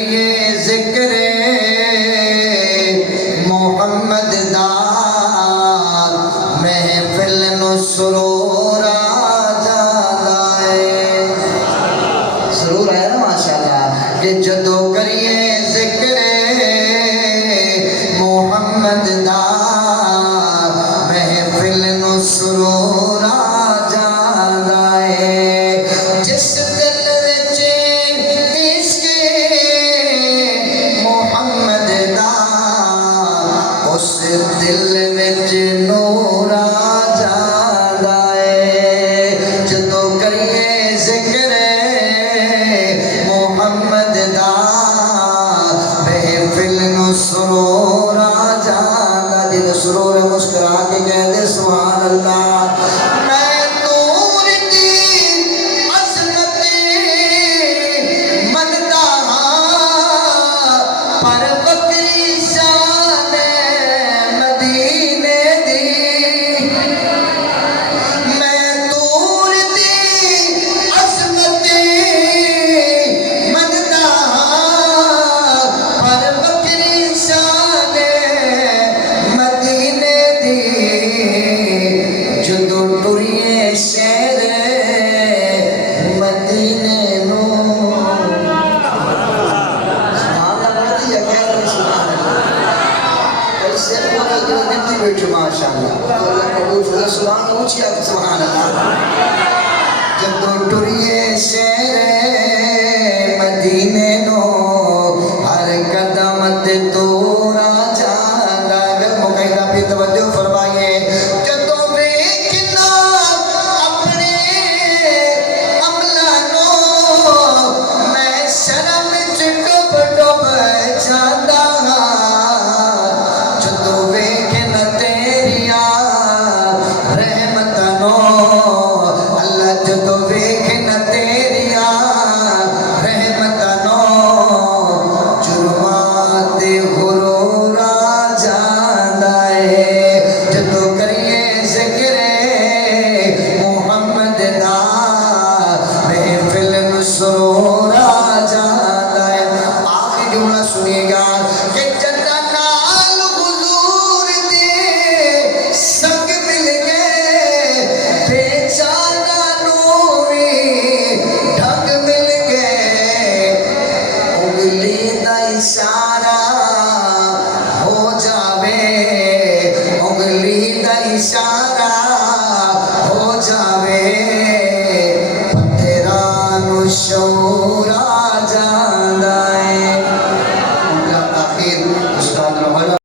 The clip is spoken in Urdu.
یہ ذکر محمد دا محفل نو سرور آ جاتا ہے. سرور ہے نا ماشاءاللہ کہ جدو کریے ذکر محمد دا محفل نو سرور آ جاتا ہے. جس دل وچ عشق محمد دا اس دل وچ نور آ جاتا ہے. جدو کریے ذکر محمد دا محفل نو سرور آ جاتا. جن سرور مسکرا کے کہہ دے سبحان اللہ. میں نور دی عظمت مندا ہاں پر بکری شان مدینے دی. میں نور دی عظمت مندا ہاں پر بکری شان مدینے دی. جدو ٹریے شہر مدینے نو سبحان اللہ دی کہہ رہے سبحان اللہ. ایسے بولا جو گنتی بیٹھو ماشاءاللہ اللہ قبول فرمائے. سبحان اللہ اونچی آپ سبحان اللہ. جدو ٹریے شہر مدینے نو ہر قدم تے دور آ جاتا. اگر مقیدہ پہ توجہ فرمائیے. جدو ویکھنا اپنے عملاں نو میں شرم وچ ڈب ڈب جاندا ہاں. جدو ویکھنا تیریاں رحمتاں نو اللہ جدو ویکھنا تیریاں رحمتاں نو جرماں تے غرور آ جاندا ہے. جدو کریے ذکر محمد دا محفل نو سرور آ جاندا ہے. آخری جملہ سنیے گا کہ جدا نال حضور دے سنگ مل گئے بے چارہ نو وی ڈھنگ مل گئے. انگلی دا اشارہ ہو جاوے انگلی دا اشارہ ہو جاوے پتھراں نو شعور آ جاندا ہے. جملہ آخر استاد مولانا